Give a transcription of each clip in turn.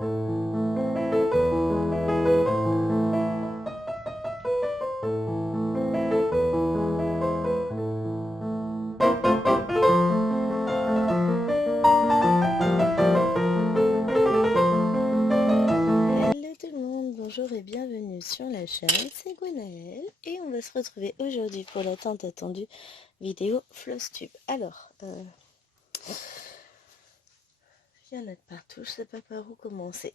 Bonjour et bienvenue sur la chaîne, c'est Gwenaëlle et on va se retrouver aujourd'hui pour la tant attendue vidéo Flosstube. Alors, il y en a de partout, je sais pas par où commencer.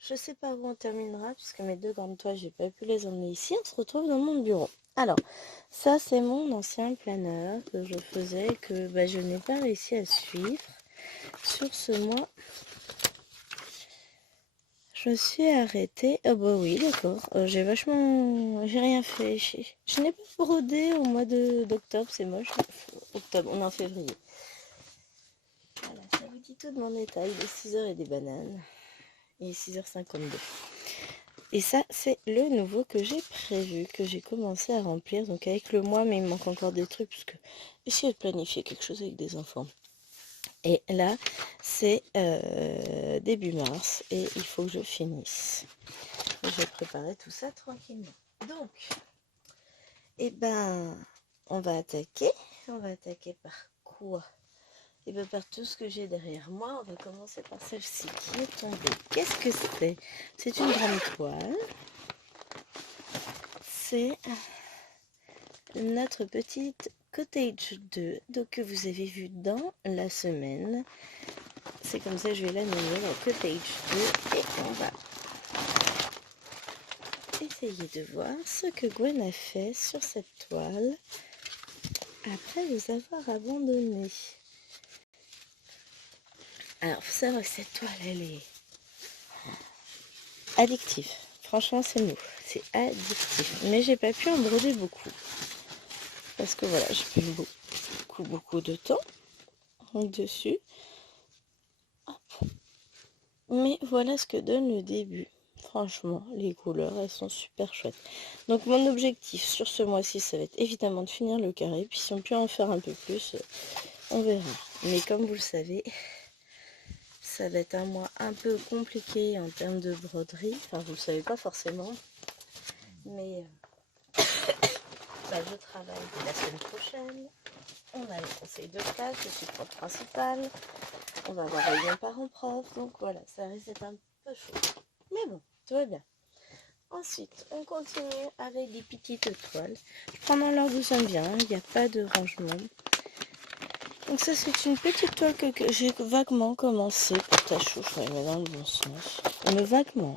Je sais pas où on terminera puisque mes deux grandes toiles, j'ai pas pu les emmener ici. On se retrouve dans mon bureau. Alors, ça c'est mon ancien planeur que je faisais et que je n'ai pas réussi à suivre. Sur ce mois, je me suis arrêtée. Ah bah oui, d'accord. J'ai rien fait. Je n'ai pas brodé au mois d'octobre, c'est moche. Octobre, on est en février. Voilà, ça vous dit tout de mon détail. Des 6h et des bananes. Il est 6h52. Et ça, c'est le nouveau que j'ai prévu, que j'ai commencé à remplir. Donc avec le mois, mais il me manque encore des trucs, parce que essayer de planifier quelque chose avec des enfants. Et là, c'est début mars et il faut que je finisse. Je vais préparer tout ça tranquillement. Donc, on va attaquer. On va attaquer par quoi? Et bien par tout ce que j'ai derrière moi. On va commencer par celle-ci qui est tombée. Qu'est-ce que c'est? C'est une grande toile. C'est notre petite Cottage 2, donc que vous avez vu dans la semaine. C'est comme ça que je vais la nommer, la Cottage 2, et on va essayer de voir ce que Gwen a fait sur cette toile après vous avoir abandonné. Alors, il faut savoir que cette toile, elle est addictive. Franchement, c'est nous, c'est addictif. Mais j'ai pas pu en broder beaucoup. Parce que voilà, j'ai pas eu beaucoup de temps dessus. Mais voilà ce que donne le début. Franchement, les couleurs, elles sont super chouettes. Donc mon objectif sur ce mois-ci, ça va être évidemment de finir le carré. Puis si on peut en faire un peu plus, on verra. Mais comme vous le savez, ça va être un mois un peu compliqué en termes de broderie. Enfin, vous le savez pas forcément. Mais je travaille la semaine prochaine. On a le conseil de classe, je suis prof principale. On va avoir réunion parents-prof. Donc voilà, ça risque d'être un peu chaud. Mais bon, tout va bien. Ensuite, on continue avec des petites toiles. Je prends dans l'ordre où ça me vient, il n'y a pas de rangement. Donc ça, c'est une petite toile que j'ai vaguement commencé pour ta chouche, mais dans le bon sens. Mais vaguement.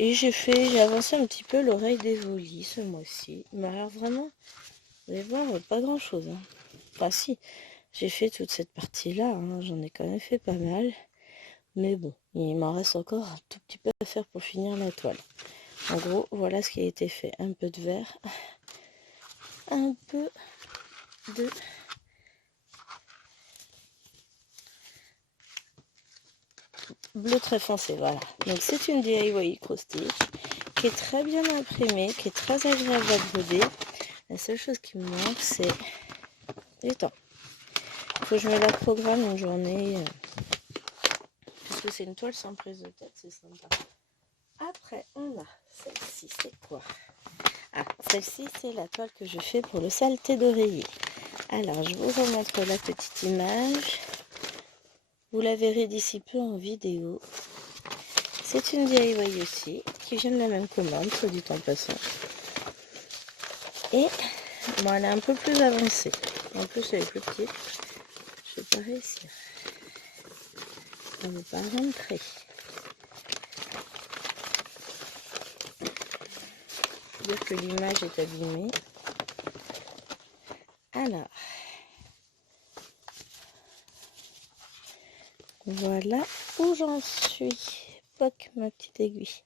Et j'ai avancé un petit peu l'oreille des volis ce mois-ci. Mais alors vraiment, vous allez voir, pas grand-chose. Hein. Enfin si, j'ai fait toute cette partie-là, hein, j'en ai quand même fait pas mal. Mais bon, il m'en reste encore un tout petit peu à faire pour finir la toile. En gros, voilà ce qui a été fait. Un peu de vert, un peu de bleu très foncé, voilà. Donc c'est une DIY Cross-Stitch qui est très bien imprimée, qui est très agréable à broder. La seule chose qui me manque, c'est du temps. Il faut que je me la programme une journée, puisque c'est une toile sans prise de tête, c'est sympa. Après, on a celle-ci, c'est quoi? Ah, celle-ci, c'est la toile que je fais pour le saleté d'oreiller. Alors, je vous remontre la petite image. Vous la verrez d'ici peu en vidéo. C'est une DIY aussi, qui vient de la même commande, soit dit en passant. Et bon, elle est un peu plus avancée. En plus, elle est plus petite. Je vais pas réussir. Elle ne veut pas rentrer. Dire que l'image est abîmée. Alors, voilà où j'en suis. Poc, ma petite aiguille.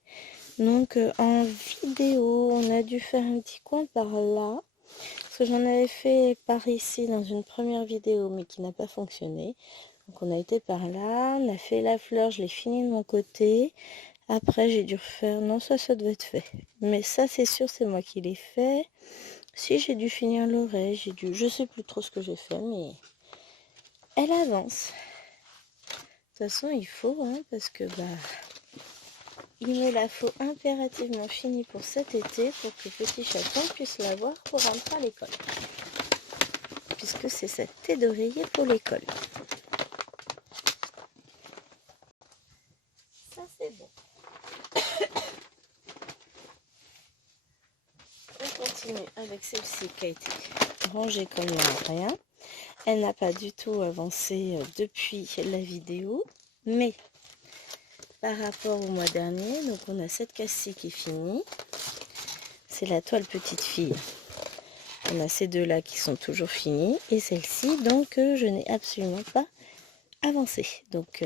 Donc en vidéo, on a dû faire un petit coin par là. Parce que j'en avais fait par ici dans une première vidéo, mais qui n'a pas fonctionné. Donc on a été par là, on a fait la fleur, je l'ai fini de mon côté. Après j'ai dû refaire, non ça doit être fait. Mais ça c'est sûr, c'est moi qui l'ai fait. Si j'ai dû finir l'oreille, je sais plus trop ce que j'ai fait, mais elle avance. façon, il faut, hein, parce que il me la faut impérativement finie pour cet été pour que Petit Chaton puisse l'avoir pour rentrer à l'école. Puisque c'est cette thé d'oreiller pour l'école. Ça, c'est bon. On continue avec celle-ci qui a été rangée comme rien. Elle n'a pas du tout avancé depuis la vidéo, mais par rapport au mois dernier, donc on a cette casse-ci qui est finie. C'est la toile petite fille. On a ces deux-là qui sont toujours finis et celle-ci, donc je n'ai absolument pas avancé. Donc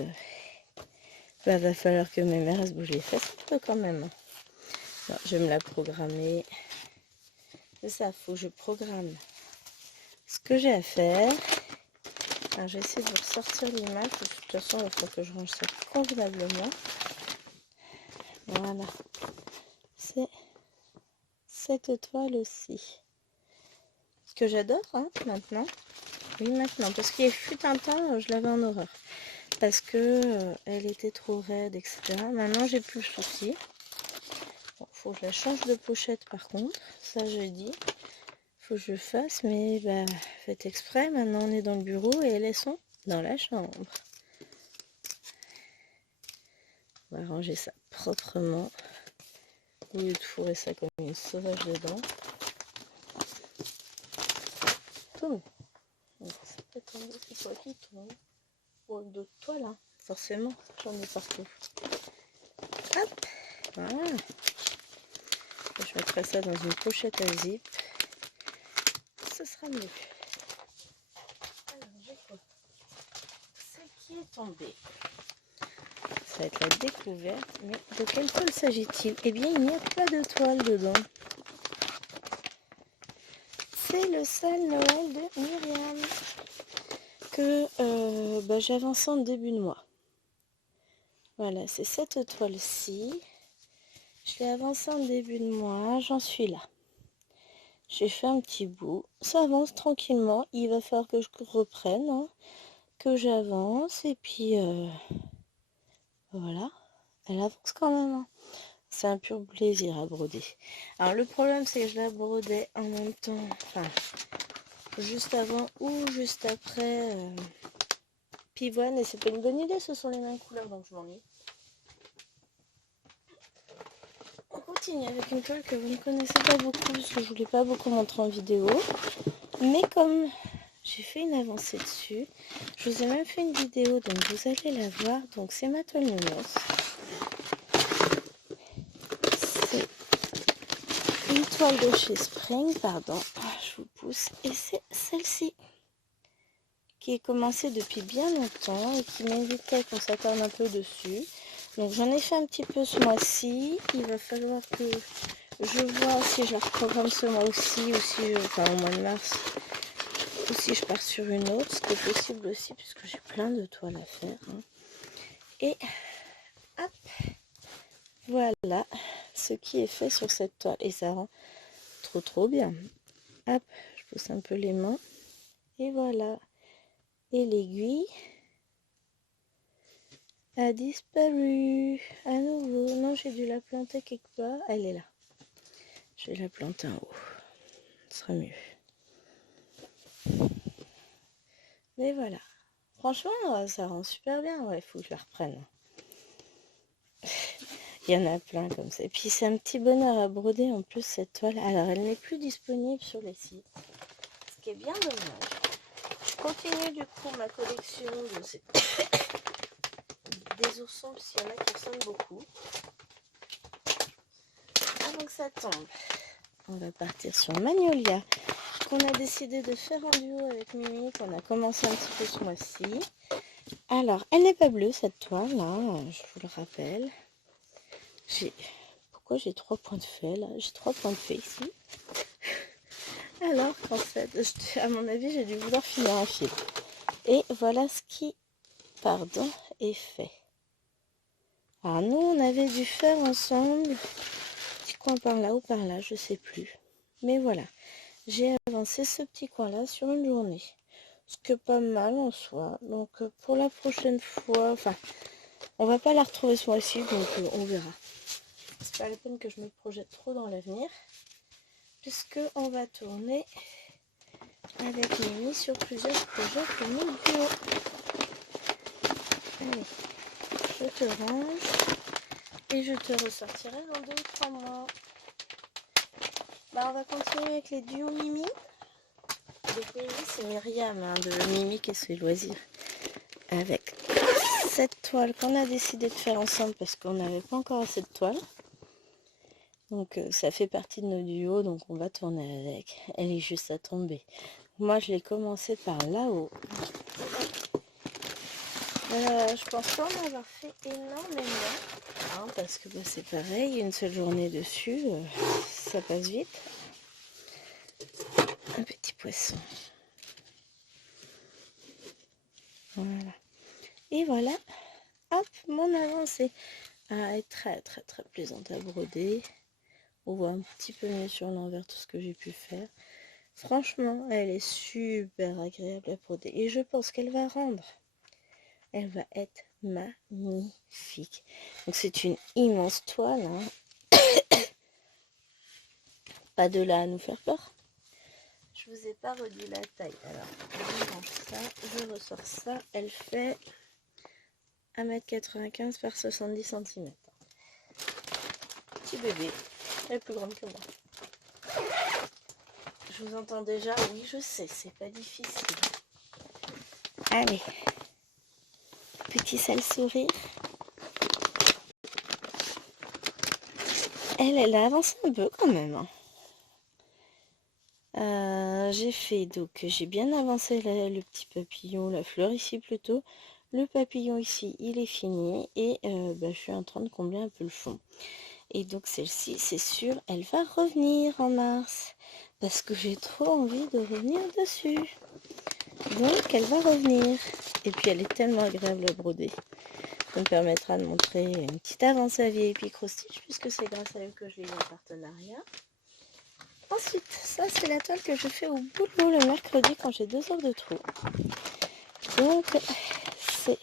va falloir que mes mères se bougent les fesses un peu quand même. Non, je vais me la programmer. C'est ça, faut que je programme ce que j'ai à faire. Alors, je vais essayer de vous ressortir l'image. De toute façon, il faut que je range ça convenablement. Voilà. C'est cette toile aussi. Ce que j'adore, hein, maintenant. Oui, maintenant. Parce qu'il fut un temps, je l'avais en horreur. Parce que elle était trop raide, etc. Maintenant, j'ai plus le souci. Bon, faut que je la change de pochette, par contre. Ça, j'ai dit. Faut que je le fasse, mais faites exprès. Maintenant, on est dans le bureau et elles sont dans la chambre. On va ranger ça proprement. Au lieu de fourrer ça comme une sauvage dedans. Boum. Ça peut tomber, c'est toi qui tombe. Ou d'autres toiles, hein. Forcément, j'en ai partout. Hop, voilà. Je mettrai ça dans une pochette à zip. Ce sera mieux. Alors, j'ai quoi? C'est qui est tombé. Ça va être la découverte. Mais de quelle toile s'agit-il? Eh bien, il n'y a pas de toile dedans. C'est le sale Noël de Myriam que j'ai avancé en début de mois. Voilà, c'est cette toile-ci. Je l'ai avancée en début de mois, j'en suis là. J'ai fait un petit bout, ça avance tranquillement. Il va falloir que je reprenne, hein, que j'avance et puis voilà, elle avance quand même. Hein. C'est un pur plaisir à broder. Alors le problème c'est que je la brodais en même temps, enfin juste avant ou juste après pivoine et c'est pas une bonne idée, ce sont les mêmes couleurs donc je m'ennuie. On continue avec une toile que vous ne connaissez pas beaucoup parce que je voulais pas beaucoup montrer en vidéo. Mais comme j'ai fait une avancée dessus, je vous ai même fait une vidéo donc vous allez la voir. Donc c'est ma toile Lumos. C'est une toile de chez Spring, pardon, je vous pousse. Et c'est celle-ci qui est commencée depuis bien longtemps et qui méritait qu'on s'attarde un peu dessus. Donc j'en ai fait un petit peu ce mois-ci. Il va falloir que je vois si je la reprogramme ce mois aussi ou si, enfin au mois de mars, ou si je pars sur une autre, ce qui est possible aussi puisque j'ai plein de toiles à faire. Hein. Et hop, voilà ce qui est fait sur cette toile. Et ça rend trop bien. Hop, je pousse un peu les mains. Et voilà. Et l'aiguille a disparu à nouveau. Non, j'ai dû la planter quelque part. Elle est là. Je vais la planter en haut. Ce sera mieux. Mais voilà. Franchement, ça rend super bien. Ouais, il faut que je la reprenne. Il y en a plein comme ça. Et puis c'est un petit bonheur à broder en plus cette toile. Alors elle n'est plus disponible sur les sites. Ce qui est bien dommage. Je continue du coup ma collection de ces... des oursons, parce qu'il y en a qui ressemblent beaucoup. Avant que ça tombe, on va partir sur Magnolia, qu'on a décidé de faire en duo avec Mimi, qu'on a commencé un petit peu ce mois-ci. Alors, elle n'est pas bleue cette toile, là, je vous le rappelle. Pourquoi j'ai 3 points de fait là? J'ai 3 points de fait ici. Alors qu'en fait, à mon avis, j'ai dû vouloir finir un fil. Et voilà ce qui, pardon, est fait. Alors nous, on avait dû faire ensemble, petit coin par là ou par là, je sais plus. Mais voilà, j'ai avancé ce petit coin là sur une journée. ce que pas mal en soi. Donc pour la prochaine fois, enfin, on va pas la retrouver ce mois-ci, donc on verra. C'est pas la peine que je me projette trop dans l'avenir, puisque on va tourner avec Mimi sur plusieurs projets pour nos duos. Allez, je te range et je te ressortirai dans 2 ou 3 mois. Bah, on va continuer avec les duos Mimi. Donc Mimi, c'est Myriam hein, de Mimique et ses loisirs. Avec cette toile qu'on a décidé de faire ensemble parce qu'on n'avait pas encore assez de toile. Donc ça fait partie de nos duos, donc on va tourner avec. Elle est juste à tomber. Moi je l'ai commencé par là-haut. Je pense pas en avoir fait énormément. Hein, parce que bah, c'est pareil, une seule journée dessus, ça passe vite. Un petit poisson. Voilà. Et voilà. Hop, mon avancée. Elle est très très très plaisante à broder. On voit un petit peu mieux sur l'envers tout ce que j'ai pu faire. Franchement, elle est super agréable à broder. Et je pense qu'elle va rendre. Elle va être magnifique. Donc c'est une immense toile. Hein. Pas de là à nous faire peur. Je vous ai pas redit la taille. Alors, je range ça, je ressors ça. Elle fait 1,95 m par 70 cm. Petit bébé. Elle est plus grande que moi. Je vous entends déjà. Oui, je sais, c'est pas difficile. Allez. Petit sale sourire. Elle a avancé un peu quand même. J'ai fait, donc j'ai bien avancé le petit papillon, la fleur ici plutôt. Le papillon ici, il est fini. Et je suis en train de combler un peu le fond. Et donc celle-ci, c'est sûr, elle va revenir en mars. Parce que j'ai trop envie de revenir dessus. Donc elle va revenir. Et puis elle est tellement agréable à broder. Ça me permettra de montrer une petite avancée à VIP Cross-Stitch, puisque c'est grâce à elle que je l'ai eu en partenariat. Ensuite, ça c'est la toile que je fais au boulot le mercredi quand j'ai 2 heures de trou. Donc c'est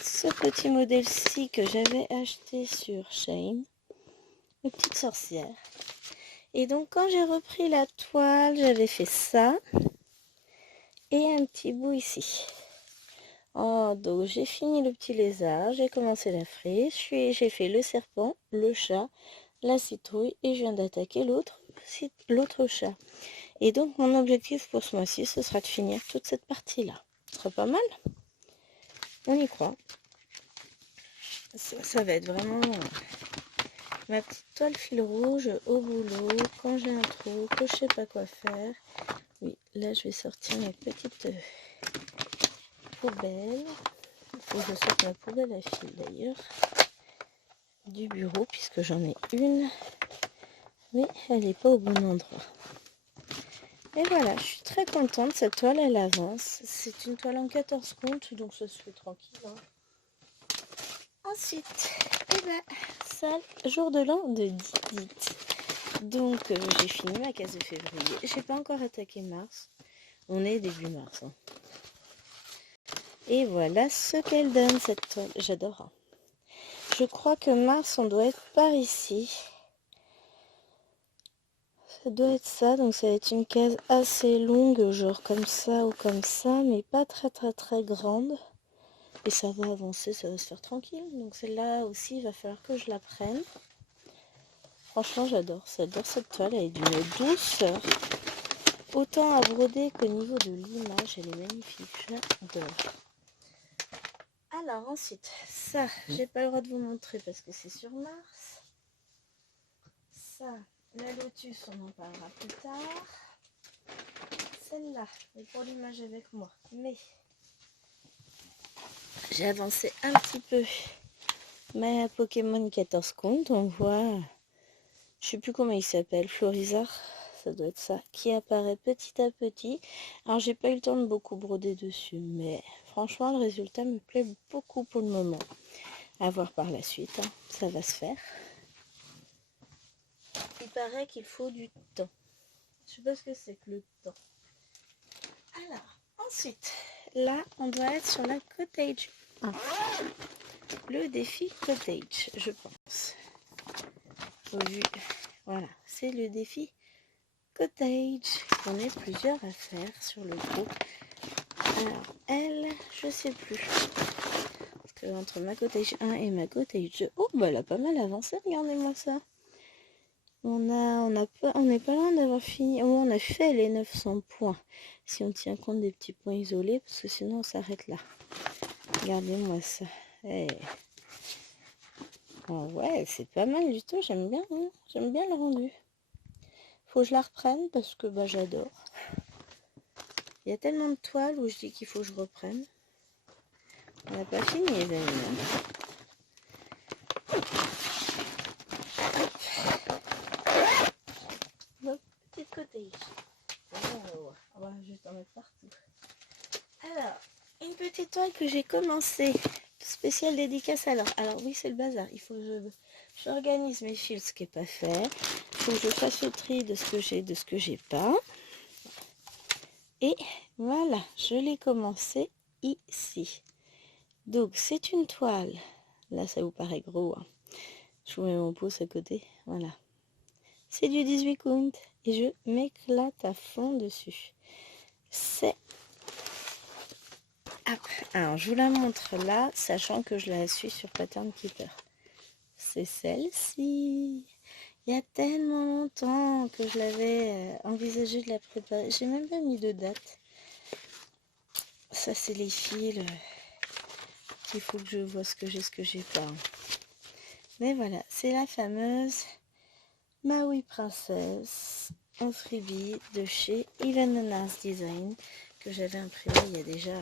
ce petit modèle-ci que j'avais acheté sur Shein, une petite sorcière. Et donc quand j'ai repris la toile, j'avais fait ça et un petit bout ici. Oh, donc j'ai fini le petit lézard, j'ai commencé la frise, j'ai fait le serpent, le chat, la citrouille et je viens d'attaquer l'autre chat. Et donc mon objectif pour ce mois-ci, ce sera de finir toute cette partie-là. Ce sera pas mal. On y croit. Ça va être vraiment ma petite toile fil rouge au boulot, quand j'ai un trou, que je sais pas quoi faire. Oui, là je vais sortir mes petites poubelles. Il faut que je sorte ma poubelle à fil d'ailleurs du bureau puisque j'en ai une. Mais elle n'est pas au bon endroit. Et voilà, je suis très contente. Cette toile, elle avance. C'est une toile en 14 comptes, donc ça se fait tranquille. Hein. Ensuite, ça, jour de l'an de Didit. Donc, j'ai fini ma case de février. J'ai pas encore attaqué mars. On est début mars. Hein. Et voilà ce qu'elle donne, cette toile. J'adore. Hein. Je crois que mars, on doit être par ici. Ça doit être ça, donc ça va être une case assez longue, genre comme ça ou comme ça, mais pas très très très grande. Et ça va avancer, ça va se faire tranquille. Donc celle-là aussi, il va falloir que je la prenne. Franchement, j'adore cette toile, elle est d'une douceur. Autant à broder qu'au niveau de l'image, elle est magnifique, j'adore. Alors ensuite, ça, j'ai pas le droit de vous montrer parce que c'est sur Mars. Ça, la Lotus, on en parlera plus tard. Celle-là, est pour l'image avec moi. Mais j'ai avancé un petit peu ma Pokémon 14 compte. On voit, je sais plus comment il s'appelle, Florizard, ça doit être ça, qui apparaît petit à petit. Alors j'ai pas eu le temps de beaucoup broder dessus, mais franchement le résultat me plaît beaucoup pour le moment. À voir par la suite, hein. Ça va se faire. Il paraît qu'il faut du temps. Je sais pas ce que c'est que le temps. Ensuite, là, on doit être sur la cottage 1. Le défi cottage, je pense. Au vu, voilà, c'est le défi cottage. On est plusieurs à faire sur le groupe. Alors, elle, je sais plus. Parce que entre ma cottage 1 et ma cottage 2, oh, bah elle a pas mal avancé, regardez-moi ça. On n'est pas loin d'avoir fini. Oh, on a fait les 900 points. Si on tient compte des petits points isolés, parce que sinon on s'arrête là. Regardez-moi ça. Hey. Oh, ouais, c'est pas mal du tout. J'aime bien, hein. J'aime bien le rendu. Faut que je la reprenne parce que bah, j'adore. Il y a tellement de toiles où je dis qu'il faut que je reprenne. On n'a pas fini, les amis. Donc, petite cottage. Oh, on va juste en mettre partout. Alors, une petite toile que j'ai commencé. Spéciale dédicace alors. Alors oui, c'est le bazar. Il faut que j'organise mes fils, ce qui n'est pas fait. Il faut que je fasse le tri de ce que j'ai, de ce que j'ai pas. Et voilà, je l'ai commencé ici. Donc, c'est une toile. Là, ça vous paraît gros. Hein. Je vous mets mon pouce à côté. Voilà. C'est du 18 count. Et je m'éclate à fond dessus. C'est... Alors, je vous la montre là, sachant que je la suis sur Pattern Keeper. C'est celle-ci. Il y a tellement longtemps que je l'avais envisagé de la préparer. J'ai même pas mis de date. Ça, c'est les fils. Il faut que je vois ce que j'ai pas. Mais voilà, c'est la fameuse Maui Princess en freebie de chez Even Ananas Design que j'avais imprimé il y a déjà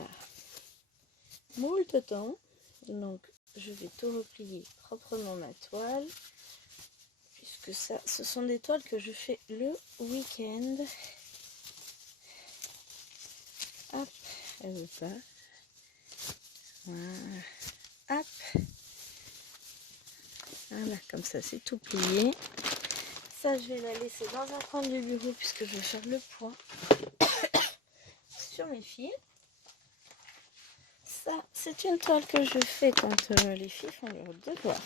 moult temps. Donc, je vais tout replier proprement ma toile. Puisque ça, ce sont des toiles que je fais le week-end. Hop, elle veut pas. Voilà. Hop. Voilà, comme ça, c'est tout plié. Ça, je vais la laisser dans un coin du bureau puisque je vais faire le point sur mes fils. Ça, c'est une toile que je fais quand les filles font leur devoir.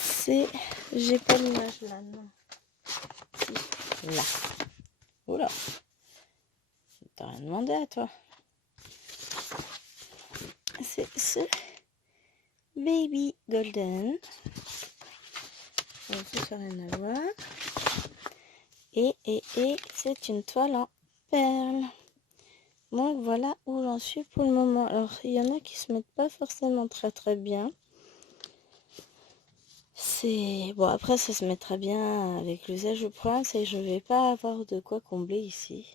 C'est... J'ai pas l'image là, non. Si, là. Oula. T'as rien demandé à toi. C'est ce Baby Golden. Donc, ça n'a rien à voir. Et c'est une toile en perles. Donc voilà où j'en suis pour le moment. Alors il y en a qui se mettent pas forcément très bien. C'est bon, après ça se mettra bien avec l'usage. Le problème c'est que je vais pas avoir de quoi combler ici.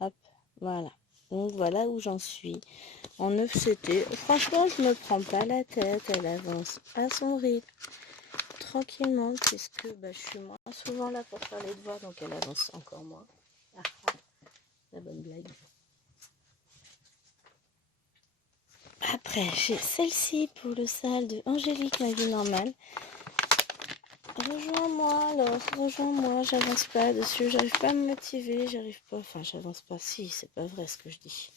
Hop, voilà. Donc voilà où j'en suis. En 9 CT. Franchement je me prends pas la tête. Elle avance à son rythme. Tranquillement puisque bah, je suis moins souvent là pour faire les devoirs. Donc elle avance encore moins. Ah, la bonne blague. Après, j'ai celle-ci pour le salle de Angélique, ma vie normale. Rejoins-moi alors, rejoins-moi, j'avance pas dessus, j'arrive pas à me motiver, j'arrive pas, enfin j'avance pas, si, c'est pas vrai ce que je dis.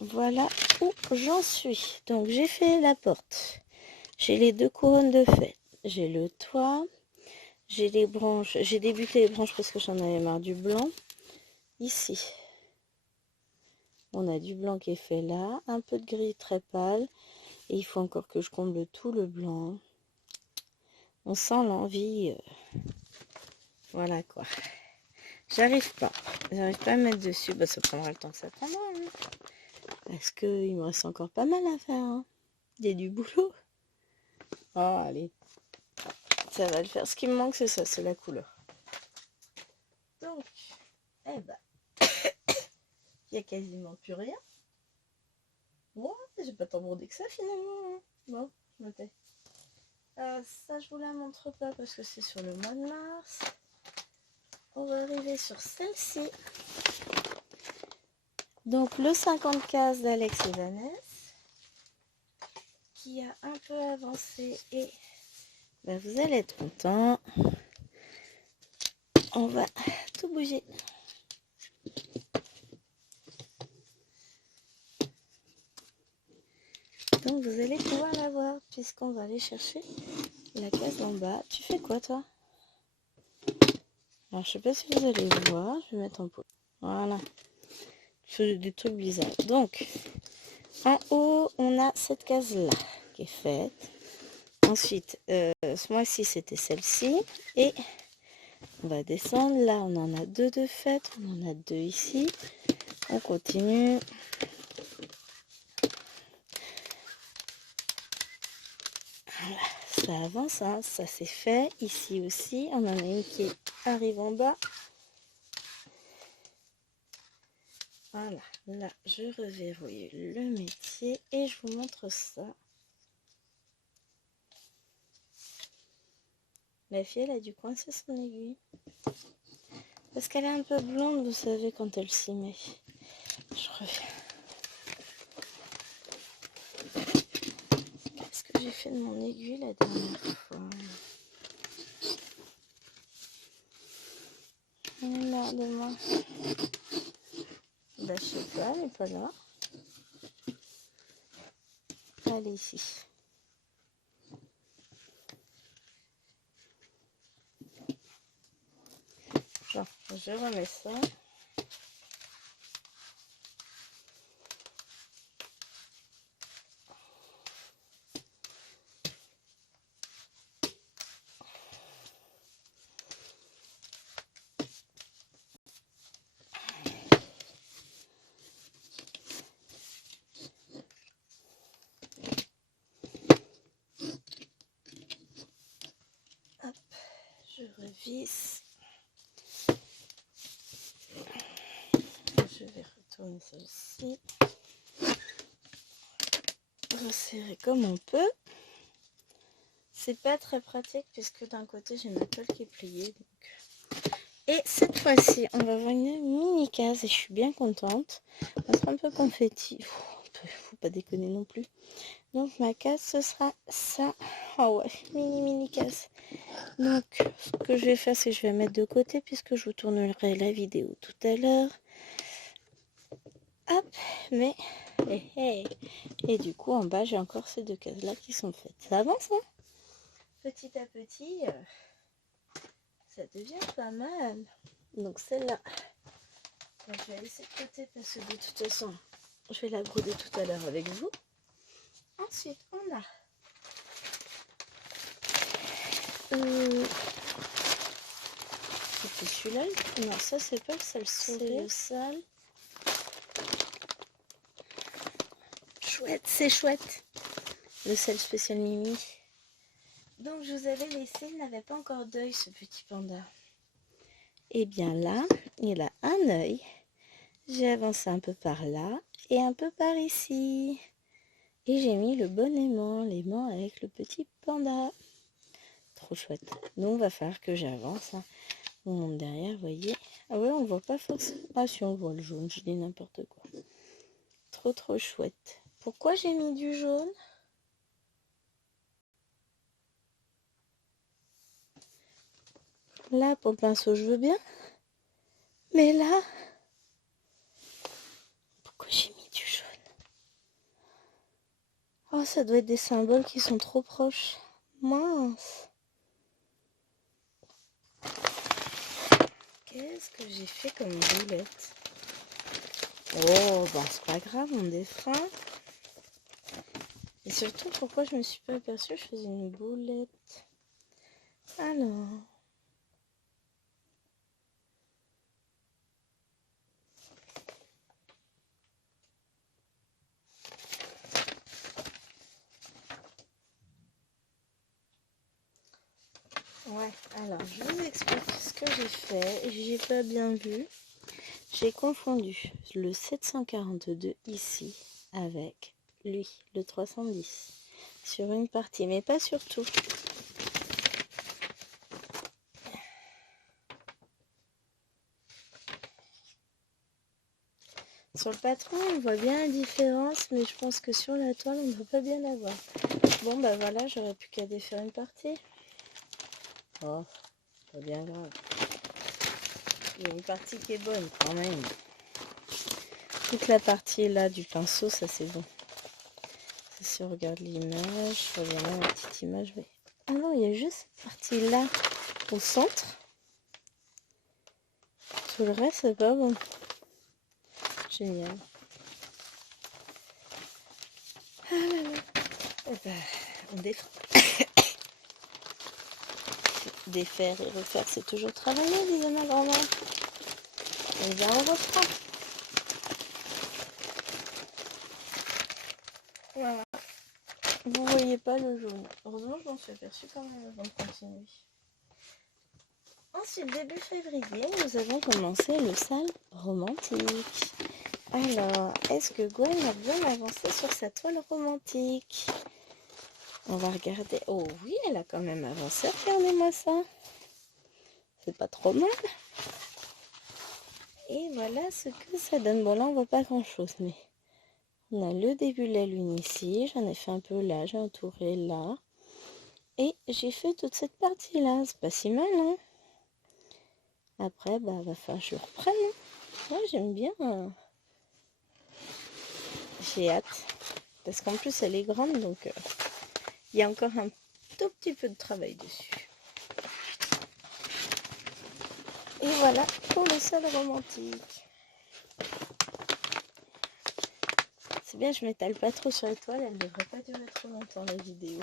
Voilà où j'en suis. Donc j'ai fait la porte, j'ai les 2 couronnes de fête, j'ai le toit, j'ai les branches, j'ai débuté les branches parce que j'en avais marre du blanc. Ici, on a du blanc qui est fait là, un peu de gris très pâle. Et il faut encore que je comble tout le blanc. On sent l'envie. Voilà quoi. J'arrive pas à me mettre dessus. Bah, ça prendra le temps que ça prendra. Hein. Parce qu'il me reste encore pas mal à faire. Hein. Il y a du boulot. Oh, allez. Ça va le faire. Ce qui me manque, c'est ça, c'est la couleur. Donc, eh ben, il n'y a quasiment plus rien. Bon, j'ai pas tant brodé que ça finalement. Hein. Bon, je me tais. Ça, je vous la montre pas parce que c'est sur le mois de mars. On va arriver sur celle-ci. Donc, le 50 d'Alex et Vanessa, qui a un peu avancé et ben, vous allez être contents. On va tout bouger. Donc vous allez pouvoir la voir puisqu'on va aller chercher la case en bas. Tu fais quoi toi? Alors je sais pas si vous allez voir, je vais mettre en pause. Voilà. Je fais des trucs bizarres. Donc en haut on a cette case là qui est faite. Ensuite ce mois-ci c'était celle-ci. Et on va descendre. Là on en a deux de faites. On en a deux ici. On continue. Voilà, ça avance, hein, ça c'est fait. Ici aussi, on en a une qui arrive en bas. Voilà, là je reverrouille le métier et je vous montre ça. La fille, elle a dû coincer son aiguille. Parce qu'elle est un peu blonde, vous savez, quand elle s'y met. Je reviens. Qu'est-ce que j'ai fait de mon aiguille la dernière fois? Elle est là de moi. Bah, je sais pas, elle n'est pas là. Elle est ici. Bon, je remets ça. Hop, je revisse. Je vais retourner celle-ci. Resserrer comme on peut. C'est pas très pratique puisque d'un côté j'ai ma toile qui est pliée. Donc. Et cette fois-ci, on va avoir une mini case et je suis bien contente. On va être un peu confetti. Faut pas déconner non plus. Donc ma case, ce sera ça. Oh ouais, mini case. Donc ce que je vais faire, c'est que je vais mettre de côté puisque je vous tournerai la vidéo tout à l'heure. Hop, mais et du coup en bas j'ai encore ces deux cases là qui sont faites. Ça avance, hein? Petit à petit, ça devient pas mal. Donc celle-là, je vais la laisser de côté parce que de toute façon, je vais la broder tout à l'heure avec vous. Ensuite, on a c'était celui-là. Non, ça c'est pas le sale souris. C'est le sale. Chouette, c'est chouette. Le sel spécial Mimi. Donc je vous avais laissé, il n'avait pas encore d'œil ce petit panda. Et bien là, il a un œil. J'ai avancé un peu par là et un peu par ici. Et j'ai mis le bon l'aimant avec le petit panda. Trop chouette. Donc, va falloir que j'avance. Hein. On monte derrière, vous voyez. Ah ouais, on ne voit pas forcément. Ah si, on voit le jaune, je dis n'importe quoi. Trop chouette. Pourquoi j'ai mis du jaune? Là, pour le pinceau, je veux bien. Mais là, pourquoi j'ai mis du jaune? Oh, ça doit être des symboles qui sont trop proches. Mince. Qu'est-ce que j'ai fait comme boulette? Oh, bah c'est pas grave, on défend. Et surtout, pourquoi je me suis pas aperçue, je faisais une boulette. Alors... Ouais, alors je vous explique ce que j'ai fait. J'ai pas bien vu. J'ai confondu le 742 ici avec lui, le 310, sur une partie, mais pas sur tout. Sur le patron, on voit bien la différence, mais je pense que sur la toile, on ne va pas bien la voir. Bon, bah voilà, j'aurais plus qu'à défaire une partie. Oh, pas bien grave. Il y a une partie qui est bonne quand même. Toute la partie là du pinceau, ça c'est bon. Si on regarde l'image, regardez la petite image. Mais... ah non, il y a juste cette partie-là au centre. Tout le reste, c'est pas bon. Génial. Ah là là. Et ben, on défend. Défaire et refaire, c'est toujours travailler, disait ma grand-mère. Et bien, on reprend. Voilà. Vous voyez pas le jaune. Heureusement, je m'en suis aperçue quand même avant de continuer. Ensuite, début février, nous avons commencé le sale romantique. Alors, est-ce que Gwen a bien avancé sur sa toile romantique? On va regarder. Oh oui, elle a quand même avancé. Regardez-moi ça. C'est pas trop mal. Et voilà ce que ça donne. Bon, là, on voit pas grand-chose, mais on a le début de la lune ici. J'en ai fait un peu là, j'ai entouré là. Et j'ai fait toute cette partie-là. C'est pas si mal, hein. Après, bah, va falloir que je reprenne. Moi, j'aime bien. J'ai hâte. Parce qu'en plus, elle est grande, donc il y a encore un tout petit peu de travail dessus. Et voilà pour le sol romantique. C'est bien, je m'étale pas trop sur les toiles, elle ne devrait pas durer trop longtemps la vidéo.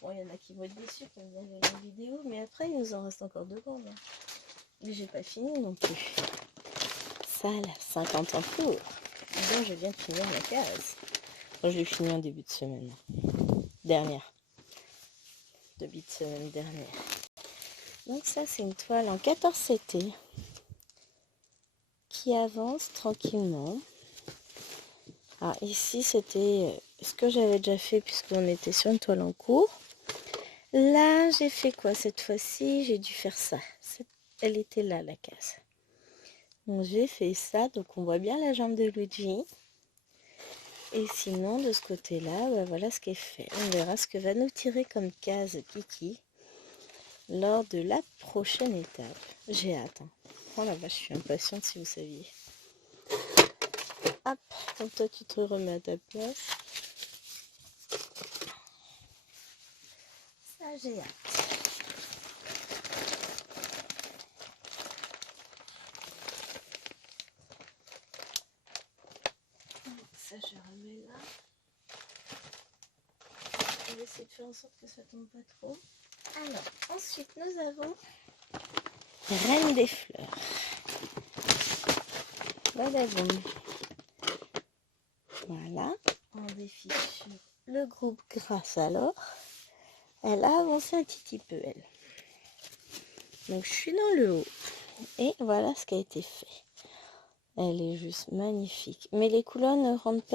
Bon, il y en a qui vont être déçus comme bien la vidéo, mais après il nous en reste encore deux grandes. Hein. Mais j'ai pas fini non plus. Sale, 50 ans pour. Donc je viens de finir la case. Bon, je l'ai fini en début de semaine. Dernière. Début de semaine dernière. Donc ça c'est une toile en 14 CT qui avance tranquillement. Alors ici c'était ce que j'avais déjà fait puisqu'on était sur une toile en cours. Là j'ai fait quoi cette fois-ci? J'ai dû faire ça. Elle était là la case. Donc j'ai fait ça, donc on voit bien la jambe de Luigi. Et sinon de ce côté-là, bah, voilà ce qui est fait. On verra ce que va nous tirer comme case Kiki lors de la prochaine étape. J'ai hâte. Hein. Oh la vache, je suis impatiente si vous saviez. Hop, comme toi tu te remets à ta place. Ça j'ai hâte. Ça je remets là. On va essayer de faire en sorte que ça tombe pas trop. Alors, ensuite nous avons Reine des fleurs. Voilà, on défie sur le groupe grâce alors. Elle a avancé un petit peu elle. Donc je suis dans le haut. Et voilà ce qui a été fait. Elle est juste magnifique. Mais les couleurs ne rentrent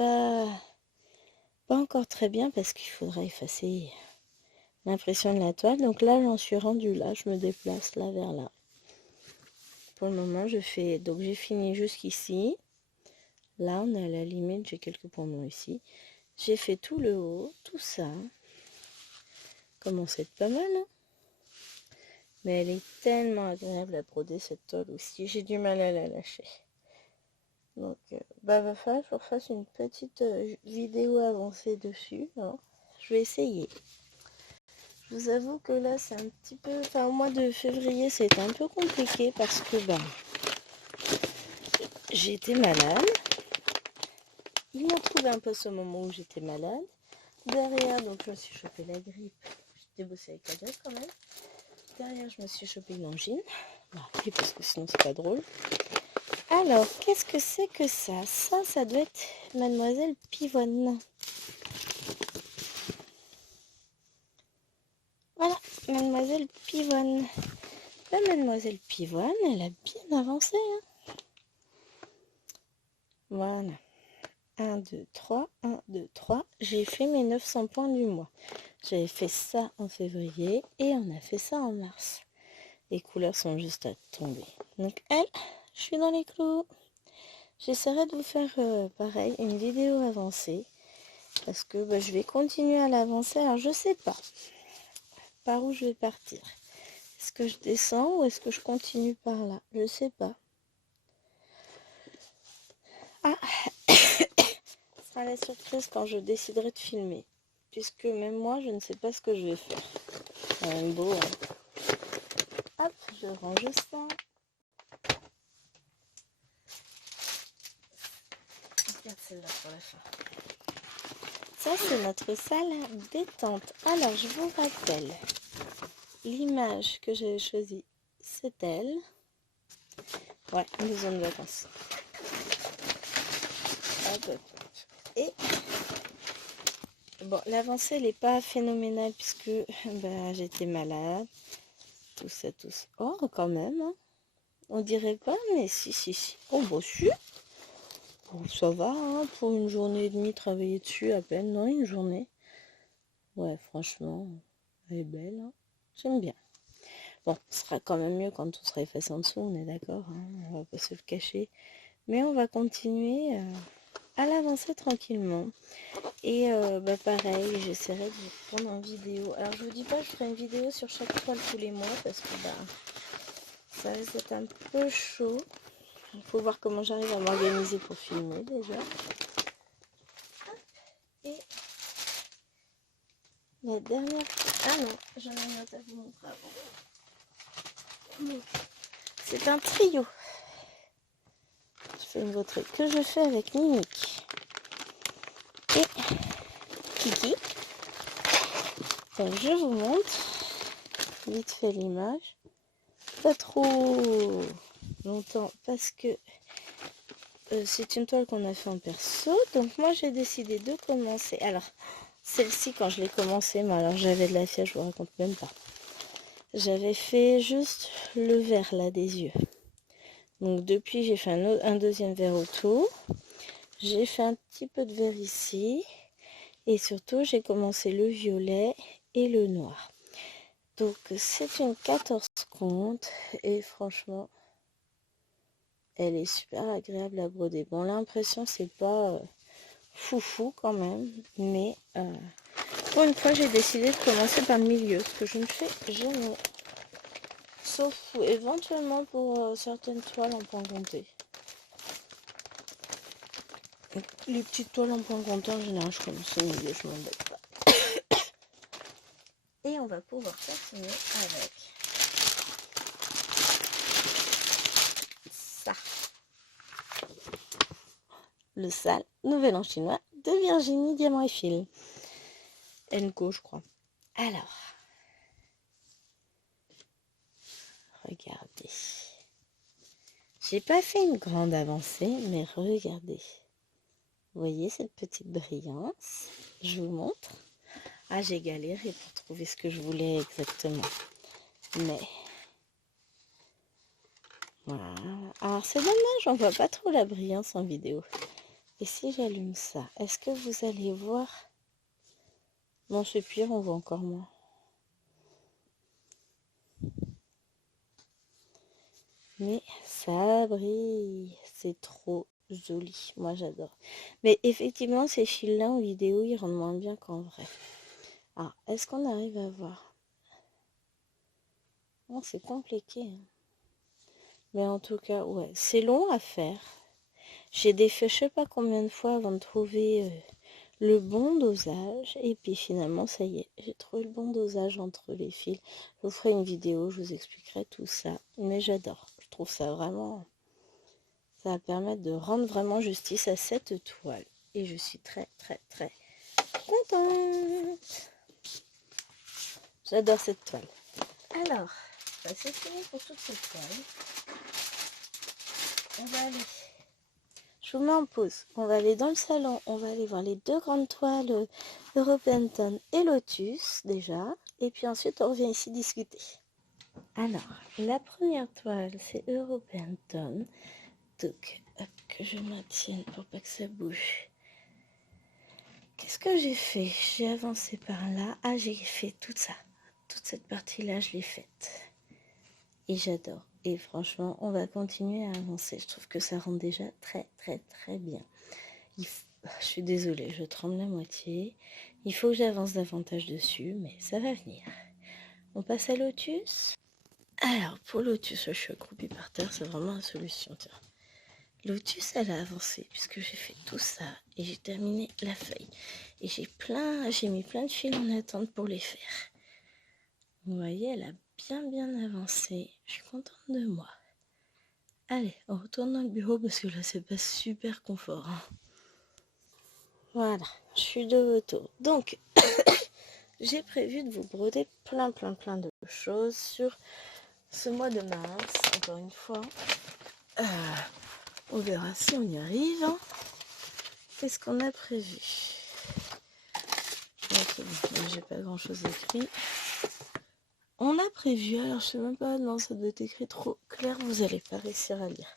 pas encore très bien parce qu'il faudra effacer l'impression de la toile. Donc là j'en suis rendue là. Je me déplace là vers là. Pour le moment je fais. Donc j'ai fini jusqu'ici. Là on est à la limite. J'ai quelques points blancs ici. J'ai fait tout le haut. Tout ça. Commence à être pas mal. Hein, mais elle est tellement agréable à broder cette toile aussi. J'ai du mal à la lâcher. Donc, va falloir que je refasse une petite vidéo avancée dessus. Hein. Je vais essayer. Je vous avoue que là, c'est un petit peu... Enfin, au mois de février, c'était un peu compliqué parce que, j'ai été malade. Ils m'ont trouvé un peu ce moment où j'étais malade. Derrière, donc, je me suis chopé la grippe. J'ai bossé avec la grippe quand même. Derrière, je me suis chopé une angine. Oui, parce que sinon, c'est pas drôle. Alors, qu'est-ce que c'est que ça? Ça doit être Mademoiselle Pivonne. Voilà, Mademoiselle Pivonne. Mademoiselle Pivonne, elle a bien avancé. Hein. Voilà. 1, 2, 3, 1, 2, 3. J'ai fait mes 900 points du mois. J'avais fait ça en février et on a fait ça en mars. Les couleurs sont juste à tomber. Donc, je suis dans les clous. J'essaierai de vous faire pareil, une vidéo avancée. Parce que je vais continuer à l'avancer. Alors, je sais pas par où je vais partir. Est-ce que je descends ou est-ce que je continue par là? Je sais pas. Ah, ça sera la surprise quand je déciderai de filmer. Puisque même moi, je ne sais pas ce que je vais faire. C'est quand même beau, hein. Hop, je range ça. Regarde celle-là pour la fin. Ça, c'est notre salle détente. Alors, je vous rappelle, l'image que j'avais choisie, c'est elle. Ouais, une zone de vacances. Hop, hop, hop. Et bon, l'avancée, elle n'est pas phénoménale puisque bah, j'étais malade. Tout ça, tout ça. Oh, quand même, hein. On dirait pas, mais si, si, si. Oh, bah, si. Bon, ça va, hein, pour une journée et demie, travailler dessus à peine, non, une journée. Ouais, franchement, elle est belle, hein. J'aime bien. Bon, ce sera quand même mieux quand tout sera effacé en dessous, on est d'accord, hein, on va pas se le cacher. Mais on va continuer à l'avancer tranquillement. Et bah pareil, j'essaierai de vous prendre en vidéo. Alors je vous dis pas, je ferai une vidéo sur chaque toile tous les mois parce que bah ça risque d'être un peu chaud. Il faut voir comment j'arrive à m'organiser pour filmer déjà. Et la dernière... Ah non, j'en ai une autre à vous montrer avant. C'est un trio. Je vais vous montrer que je fais avec Mimique et Kiki. Donc je vous montre vite fait l'image. Pas trop longtemps parce que c'est une toile qu'on a fait en perso. Donc moi j'ai décidé de commencer. Alors celle-ci quand je l'ai commencé, mais alors j'avais de la fièvre, je vous raconte même pas. J'avais fait juste le vert là des yeux. Donc depuis j'ai fait un deuxième vert autour. J'ai fait un petit peu de vert ici. Et surtout j'ai commencé le violet et le noir. Donc c'est une 14 compte et franchement elle est super agréable à broder. Bon, l'impression c'est pas foufou quand même, mais pour une fois j'ai décidé de commencer par le milieu, ce que je ne fais jamais. Sauf éventuellement pour certaines toiles en point compté. Les petites toiles en point compté en général je commence au milieu, je m'embête pas. Et on va pouvoir continuer avec ça. Le sale nouvel an chinois de Virginie Diamant et Fil. Enco, je crois. Alors, regardez. J'ai pas fait une grande avancée, mais regardez. Vous voyez cette petite brillance? Je vous montre. Ah, j'ai galéré pour trouver ce que je voulais exactement. Mais voilà. Alors c'est dommage, on voit pas trop la brillance en vidéo. Et si j'allume ça, est-ce que vous allez voir? Non, c'est pire, on voit encore moins. Mais ça brille, c'est trop joli, moi j'adore. Mais effectivement, ces fils-là en vidéo, ils rendent moins bien qu'en vrai. Alors, est-ce qu'on arrive à voir? Non, c'est compliqué, hein. Mais en tout cas, ouais, c'est long à faire. J'ai défait je sais pas combien de fois avant de trouver le bon dosage. Et puis finalement, ça y est, j'ai trouvé le bon dosage entre les fils. Je vous ferai une vidéo, je vous expliquerai tout ça. Mais j'adore, je trouve ça vraiment... Ça va permettre de rendre vraiment justice à cette toile. Et je suis très, très, très contente. J'adore cette toile. Alors, bah c'est fini pour toutes ces toiles. On va aller... Je vous mets en pause. On va aller dans le salon. On va aller voir les deux grandes toiles European Tone et Lotus déjà. Et puis ensuite, on revient ici discuter. Alors, la première toile, c'est European Tone. Donc, hop, que je maintienne pour pas que ça bouge. Qu'est-ce que j'ai fait? J'ai avancé par là. Ah, j'ai fait tout ça. Toute cette partie-là, je l'ai faite. Et j'adore. Et franchement, on va continuer à avancer. Je trouve que ça rend déjà très, très, très bien. Je suis désolée, je tremble la moitié. Il faut que j'avance davantage dessus, mais ça va venir. On passe à Lotus. Alors, pour Lotus, je suis accroupie par terre. C'est vraiment la solution. Tiens. Lotus, elle a avancé puisque j'ai fait tout ça et j'ai terminé la feuille. Et j'ai mis plein de fils en attente pour les faire. Vous voyez, elle a bien avancé. Je suis contente de moi. Allez, on retourne dans le bureau parce que là, c'est pas super confort. Hein. Voilà, je suis de retour. Donc, j'ai prévu de vous broder plein de choses sur ce mois de mars, encore une fois. On verra si on y arrive. Hein. Qu'est-ce qu'on a prévu? Ok, j'ai pas grand chose écrit. On a prévu, alors je sais même pas, non, ça doit être écrit trop clair, vous allez pas réussir à lire.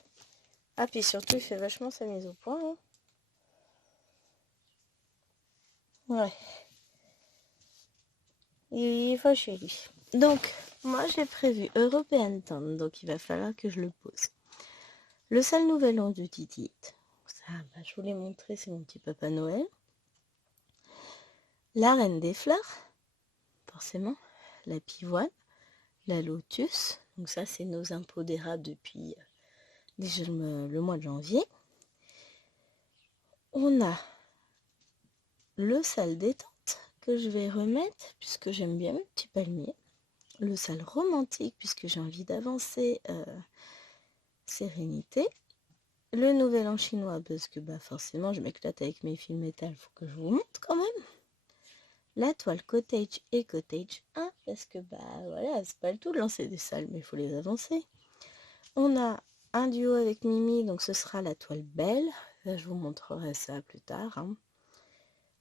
Ah, puis surtout, il fait vachement sa mise au point. Hein. Ouais. Il va chez lui. Donc, moi j'ai prévu European Town, donc il va falloir que je le pose. Le sale nouvel an de Titi. Ça, je vous l'ai montré, c'est mon petit papa Noël. La reine des fleurs, forcément. La pivoine, la lotus. Donc ça, c'est nos impôts d'érable depuis déjà le mois de janvier. On a le sale détente que je vais remettre puisque j'aime bien mes petits palmiers. Le sale romantique puisque j'ai envie d'avancer sérénité. Le nouvel an chinois parce que forcément je m'éclate avec mes fils métal, faut que je vous montre quand même. La toile cottage et cottage 1 parce que voilà, c'est pas le tout de lancer des salles mais il faut les avancer. On a un duo avec Mimi, donc ce sera la toile belle. Là, je vous montrerai ça plus tard. Hein.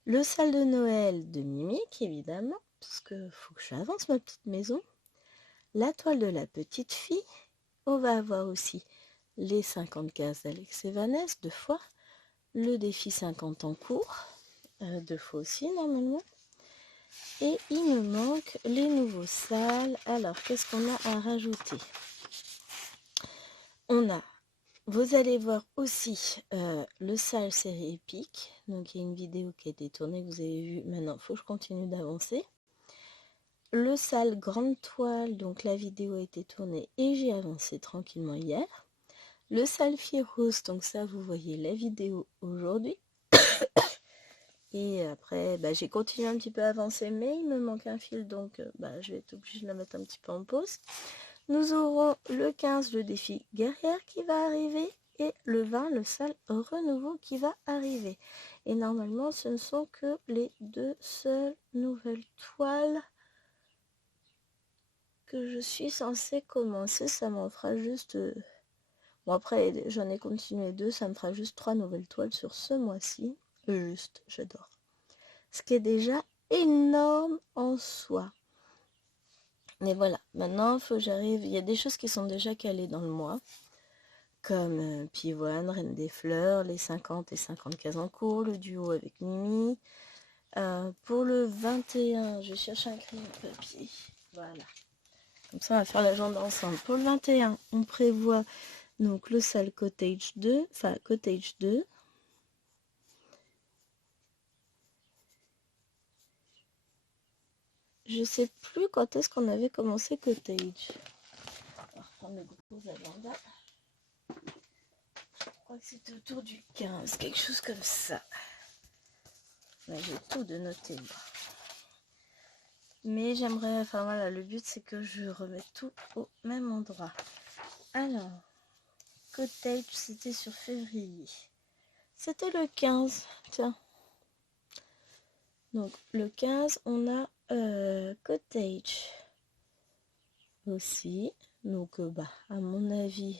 Le salle de Noël de Mimique, évidemment, parce que faut que j'avance ma petite maison. La toile de la petite fille. On va avoir aussi les 50 cases d'Alex et Vanessa, 2 fois. Le défi 50 en cours, 2 fois aussi normalement. Et il me manque les nouveaux salles. Alors, qu'est-ce qu'on a à rajouter? On a... Vous allez voir aussi le sale série épique. Donc il y a une vidéo qui a été tournée, vous avez vu. Maintenant, il faut que je continue d'avancer. Le sale grande toile, donc la vidéo a été tournée et j'ai avancé tranquillement hier. Le sale Firos, donc ça vous voyez la vidéo aujourd'hui. Et après, j'ai continué un petit peu à avancer, mais il me manque un fil, donc je vais être obligée de la mettre un petit peu en pause. Nous aurons le 15, le défi guerrière qui va arriver. Et le 20, le sale renouveau qui va arriver. Et normalement, ce ne sont que les 2 seules nouvelles toiles que je suis censée commencer. Ça m'en fera juste... Bon, après, j'en ai continué 2. Ça me fera juste 3 nouvelles toiles sur ce mois-ci. Juste, j'adore. Ce qui est déjà énorme en soi. Mais voilà, maintenant, il faut que j'arrive... Il y a des choses qui sont déjà calées dans le mois. Comme Pivoine, Reine des Fleurs, les 50 et 50 en cours, le duo avec Mimi. Pour le 21, je cherche un crayon de papier. Voilà. Comme ça, on va faire l'agenda ensemble. Pour le 21, on prévoit donc le sale Cottage 2. Enfin, Cottage 2. Je sais plus quand est-ce qu'on avait commencé Cottage. On va reprendre le gros agenda. Je crois que c'était autour du 15, quelque chose comme ça. Mais j'ai tout de noter moi. Mais j'aimerais, enfin voilà, le but c'est que je remette tout au même endroit. Alors, Cottage, c'était sur février. C'était le 15, tiens. Donc, le 15, on a Cottage aussi. Donc, à mon avis,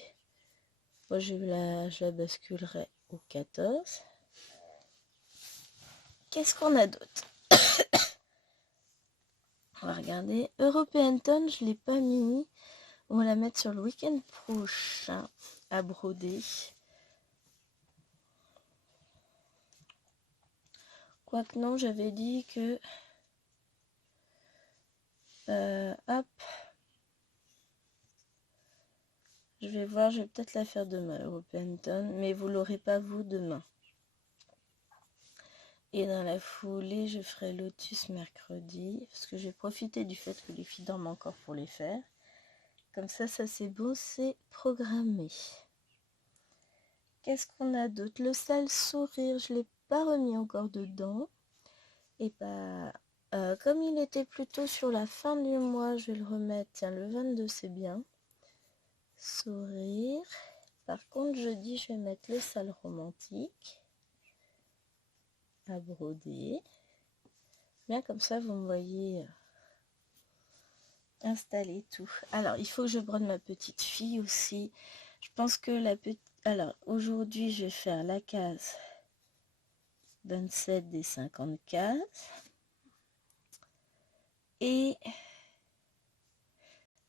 moi je la basculerai au 14. Qu'est-ce qu'on a d'autre? On va regarder. European Town, je ne l'ai pas mis. On va la mettre sur le week-end prochain à broder. Quoique non, j'avais dit que... hop. Je vais voir, je vais peut-être la faire demain, European Town. Mais vous l'aurez pas vous demain. Et dans la foulée, je ferai Lotus mercredi. Parce que je vais profiter du fait que les filles dorment encore pour les faire. Comme ça c'est bon, c'est programmé. Qu'est-ce qu'on a d'autre? Le sale sourire, je ne l'ai pas remis encore dedans. Et bah, comme il était plutôt sur la fin du mois, je vais le remettre. Tiens, le 22, c'est bien. Sourire. Par contre, jeudi, je vais mettre le sale romantique à broder. Bien comme ça, vous me voyez installer tout. Alors, il faut que je brode ma petite fille aussi. Je pense que la petite... Alors, aujourd'hui, je vais faire la case 27 des 50 cases. Et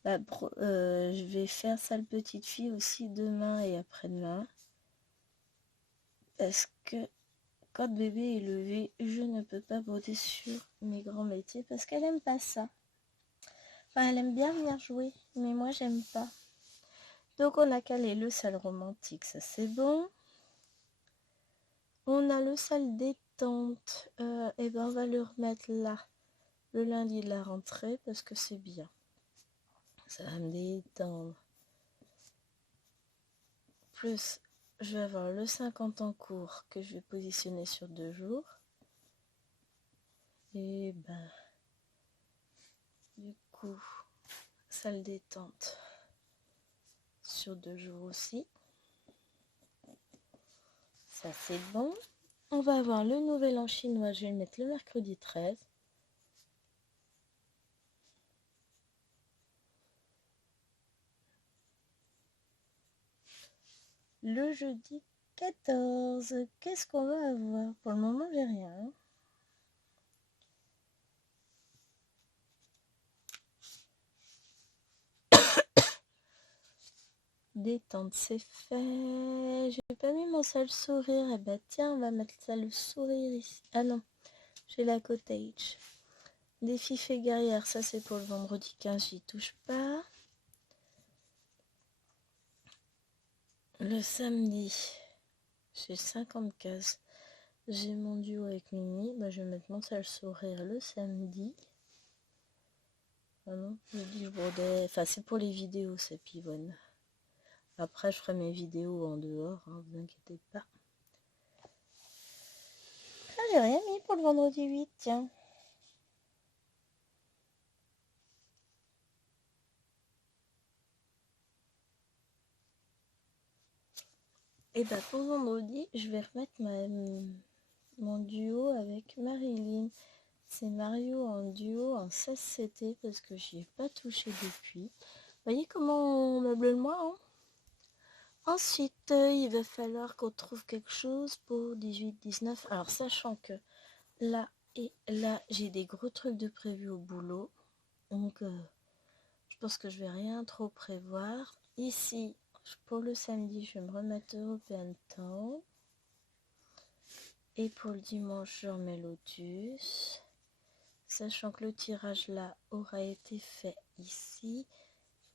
je vais faire sale petite fille aussi demain et après-demain. Parce que quand bébé est levé, je ne peux pas broder sur mes grands métiers parce qu'elle aime pas ça. Enfin, elle aime bien venir jouer, mais moi, j'aime pas. Donc, on a calé le sale romantique, ça c'est bon. On a le sale détente. Et ben, on va le remettre là, le lundi de la rentrée, parce que c'est bien. Ça va me détendre. Plus, je vais avoir le 50 en cours que je vais positionner sur 2 jours. Et ben, du coup, salle détente sur 2 jours aussi. Ça c'est bon. On va avoir le nouvel an chinois, je vais le mettre le mercredi 13. Le jeudi 14. Qu'est-ce qu'on va avoir? Pour le moment, j'ai rien. Détente, c'est fait. J'ai pas mis mon sale sourire. Eh ben tiens, on va mettre ça le sourire ici. Ah non, j'ai la cottage. Défi fait guerrière, ça c'est pour le vendredi 15, j'y touche pas. Le samedi, j'ai 50 cases. J'ai mon duo avec Mimi. Bah, je vais mettre mon sale sourire le samedi. Ah non, je dis je brodais. Enfin, c'est pour les vidéos, ça pivonne. Après, je ferai mes vidéos en dehors, hein, vous inquiétez pas. Ah, j'ai rien mis pour le vendredi 8, tiens. Et bah pour vendredi, je vais remettre mon duo avec Marilyn. C'est Mario en duo en 16CT parce que j'y ai pas touché depuis. Vous voyez comment on meuble le mois, hein? Ensuite, il va falloir qu'on trouve quelque chose pour 18-19. Alors, sachant que là et là, j'ai des gros trucs de prévu au boulot. Donc, je pense que je vais rien trop prévoir. Ici, pour le samedi, je vais me remettre European Town. Et pour le dimanche, je remets Lotus. Sachant que le tirage là aura été fait ici.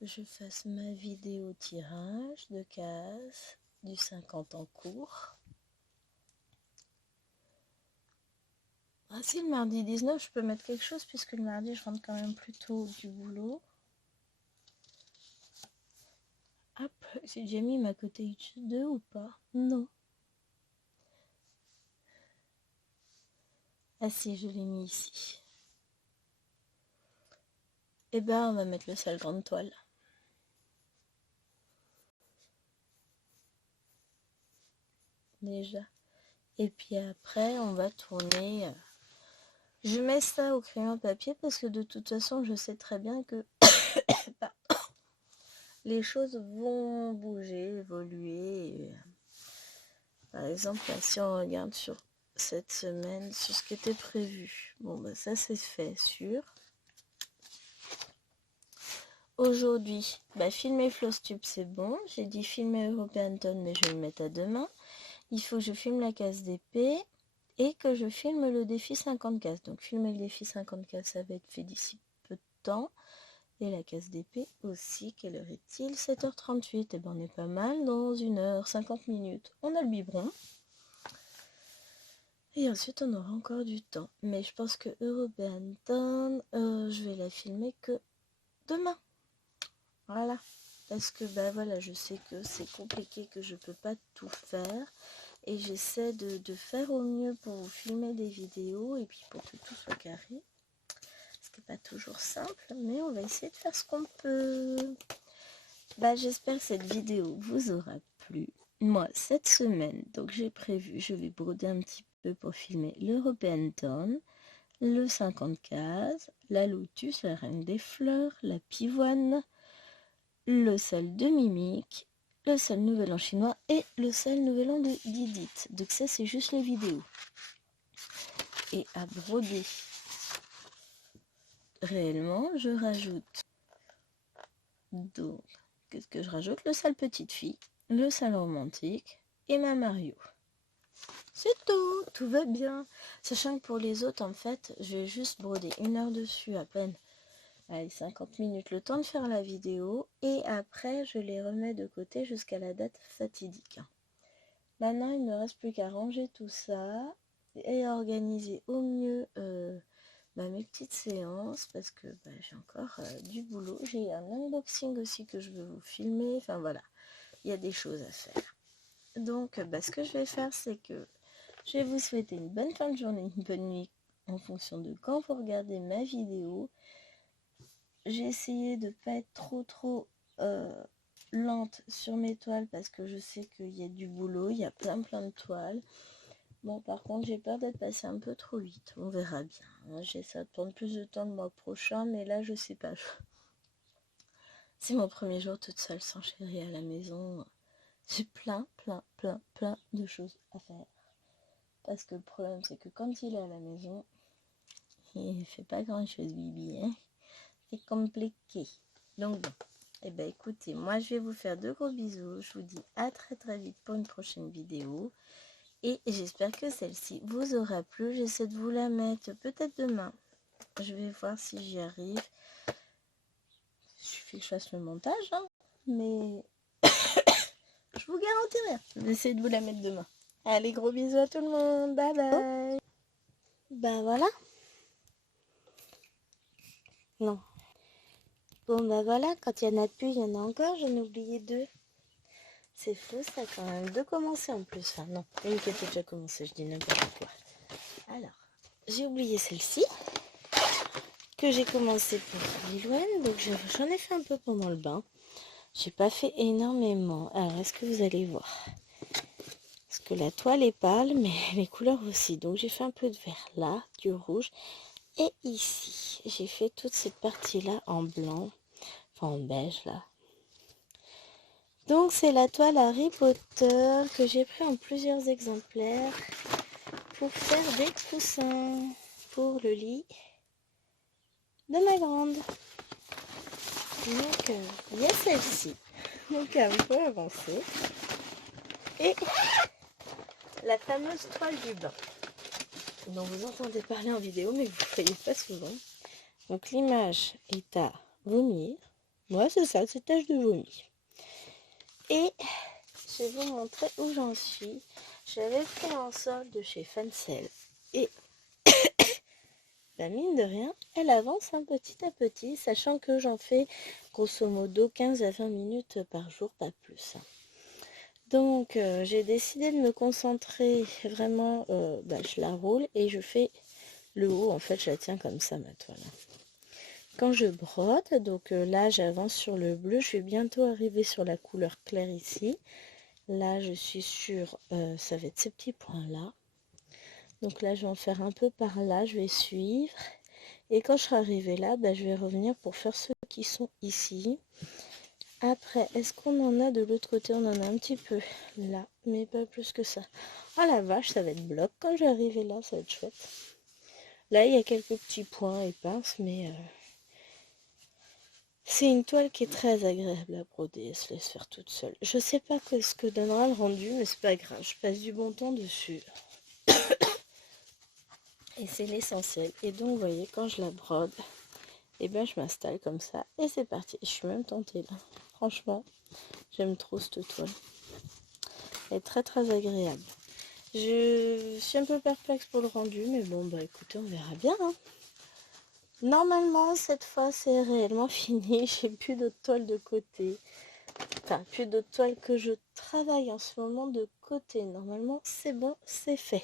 Je fasse ma vidéo tirage de cases du 50 en cours. Ah si, le mardi 19, je peux mettre quelque chose puisque le mardi, je rentre quand même plus tôt du boulot. Hop, j'ai déjà mis ma cottage 2 ou pas? Non. Ah si, je l'ai mis ici. Et ben, on va mettre le sale grande toile. Déjà. Et puis après, on va tourner. Je mets ça au crayon papier parce que de toute façon, je sais très bien que les choses vont bouger, évoluer. Par exemple, là, si on regarde sur cette semaine, sur ce qui était prévu. Bon, bah ça c'est fait, sûr. Aujourd'hui, bah, filmer Flowstube, c'est bon. J'ai dit filmer European Town, mais je vais le mettre à demain. Il faut que je filme la case d'épée et que je filme le défi 50 cases. Donc, filmer le défi 50 cases, ça va être fait d'ici peu de temps. Et la case d'épée aussi, quelle heure est-il? 7h38. Et ben on est pas mal, dans 1h 50 minutes. On a le biberon. Et ensuite, on aura encore du temps. Mais je pense que European Town, je vais la filmer que demain. Voilà. parce que bah voilà, je sais que c'est compliqué, que je peux pas tout faire, et j'essaie de faire au mieux pour vous filmer des vidéos et puis pour que tout soit carré, ce qui n'est pas toujours simple, mais on va essayer de faire ce qu'on peut. Bah j'espère que cette vidéo vous aura plu. Moi cette semaine, donc j'ai prévu, je vais broder un petit peu pour filmer l'European Dawn, le 50 la lotus, la reine des fleurs, la pivoine, le sel de mimique, le sel nouvel an chinois et le sel nouvel an de Didit. Donc ça c'est juste les vidéos. Et à broder, réellement je rajoute, donc qu'est-ce que je rajoute? Le sel petite fille, le sel romantique et ma Mario. C'est tout, tout va bien. Sachant que pour les autres, en fait, je vais juste broder 1 heure dessus à peine. Allez, 50 minutes, le temps de faire la vidéo. Et après, je les remets de côté jusqu'à la date fatidique. Maintenant, il ne me reste plus qu'à ranger tout ça et à organiser au mieux mes petites séances. Parce que j'ai encore du boulot. J'ai un unboxing aussi que je veux vous filmer. Enfin voilà, il y a des choses à faire. Donc, ce que je vais faire, c'est que je vais vous souhaiter une bonne fin de journée, une bonne nuit en fonction de quand vous regardez ma vidéo. J'ai essayé de ne pas être trop lente sur mes toiles parce que je sais qu'il y a du boulot, il y a plein de toiles. Bon, par contre, j'ai peur d'être passé un peu trop vite. On verra bien. J'essaie de prendre plus de temps le mois prochain, mais là, je sais pas. C'est mon premier jour toute seule sans chérie à la maison. J'ai plein de choses à faire. Parce que le problème, c'est que quand il est à la maison, il fait pas grand chose, Bibi. Hein, c'est compliqué. Donc bon, et écoutez, moi je vais vous faire de gros bisous. Je vous dis à très vite pour une prochaine vidéo. Et j'espère que celle-ci vous aura plu. J'essaie de vous la mettre peut-être demain. Je vais voir si j'y arrive. Il suffit que je fasse le montage, hein, mais je vous garantis rien. Je vais essayer de vous la mettre demain. Allez, gros bisous à tout le monde. Bye bye. Ben voilà. Non. Bon voilà, quand il y en a plus, il y en a encore. J'en ai oublié 2. C'est faux ça quand même. 2 commencées en plus. Enfin non, une qui était déjà commencée, je dis n'importe quoi. Alors, j'ai oublié celle-ci. Que j'ai commencé pour Lilouane. Donc j'en ai fait un peu pendant le bain. J'ai pas fait énormément. Alors est-ce que vous allez voir? Parce que la toile est pâle, mais les couleurs aussi. Donc j'ai fait un peu de vert là, du rouge. Et ici, j'ai fait toute cette partie-là en blanc. Enfin en beige là. Donc c'est la toile Harry Potter que j'ai pris en plusieurs exemplaires pour faire des coussins pour le lit de ma grande. Donc il y a celle-ci. Donc un peu avancée. Et la fameuse toile du bain dont vous entendez parler en vidéo mais vous ne voyez pas souvent. Donc l'image est à vomir. Moi c'est ça, c'est tache de vomi. Et je vais vous montrer où j'en suis. J'avais pris en solde chez Fancel. Et mine de rien, elle avance un petit à petit, sachant que j'en fais grosso modo 15 à 20 minutes par jour, pas plus. Donc j'ai décidé de me concentrer vraiment, je la roule et je fais le haut, en fait je la tiens comme ça ma toile. Quand je brode, donc là j'avance sur le bleu, je vais bientôt arriver sur la couleur claire ici. Là je suis sur, ça va être ces petits points là. Donc là je vais en faire un peu par là, je vais suivre. Et quand je serai arrivée là, je vais revenir pour faire ceux qui sont ici. Après, est-ce qu'on en a de l'autre côté? On en a un petit peu là, mais pas plus que ça. Oh la vache, ça va être bloc. Quand je vais arriver là, ça va être chouette. Là, il y a quelques petits points épinces, mais c'est une toile qui est très agréable à broder. Elle se laisse faire toute seule. Je sais pas ce que donnera le rendu, mais c'est pas grave. Je passe du bon temps dessus. Et c'est l'essentiel. Et donc, vous voyez, quand je la brode, et je m'installe comme ça. Et c'est parti. Je suis même tentée là. Franchement, j'aime trop cette toile. Elle est très agréable. Je suis un peu perplexe pour le rendu, mais bon, écoutez, on verra bien. Hein. Normalement, cette fois, c'est réellement fini. J'ai plus d'autres toiles de côté. Enfin, plus d'autres toiles que je travaille en ce moment de côté. Normalement, c'est bon, c'est fait.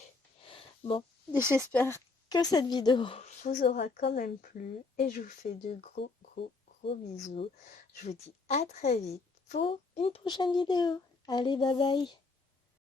Bon, j'espère que cette vidéo vous aura quand même plu et je vous fais de gros, gros, gros bisous. Je vous dis à très vite pour une prochaine vidéo. Allez, bye bye!